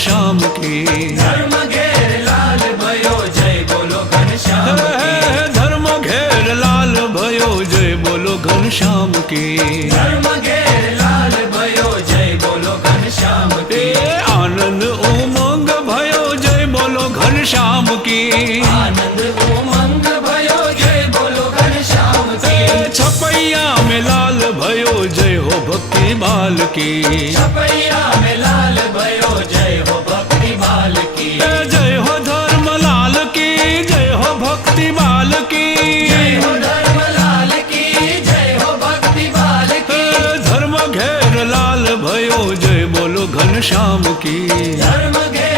घनश्याम की। धर्म घेर लाल भयो जय बोलो घनश्याम की। धर्म घेर लाल भयो जय बोलो घनश्याम की। धर्म घेर लाल भयो जय बोलो घनश्याम की। आनंद उमंग भयो जय बोलो घनश्याम की। आनंद उमंग भयो जय बोलो घनश्याम की। छपैया में लाल भयो जय हो भक्ति बाल की। छपैया में लाल भयो जय हो भक्ति बाल की। जय हो धर्म लाल की, जय हो भक्ति बाल की। जय हो धर्म लाल की, जय हो भक्ति बाल की। धर्म घेर लाल भयो जय बोलो घनश्याम की। धर्म घेर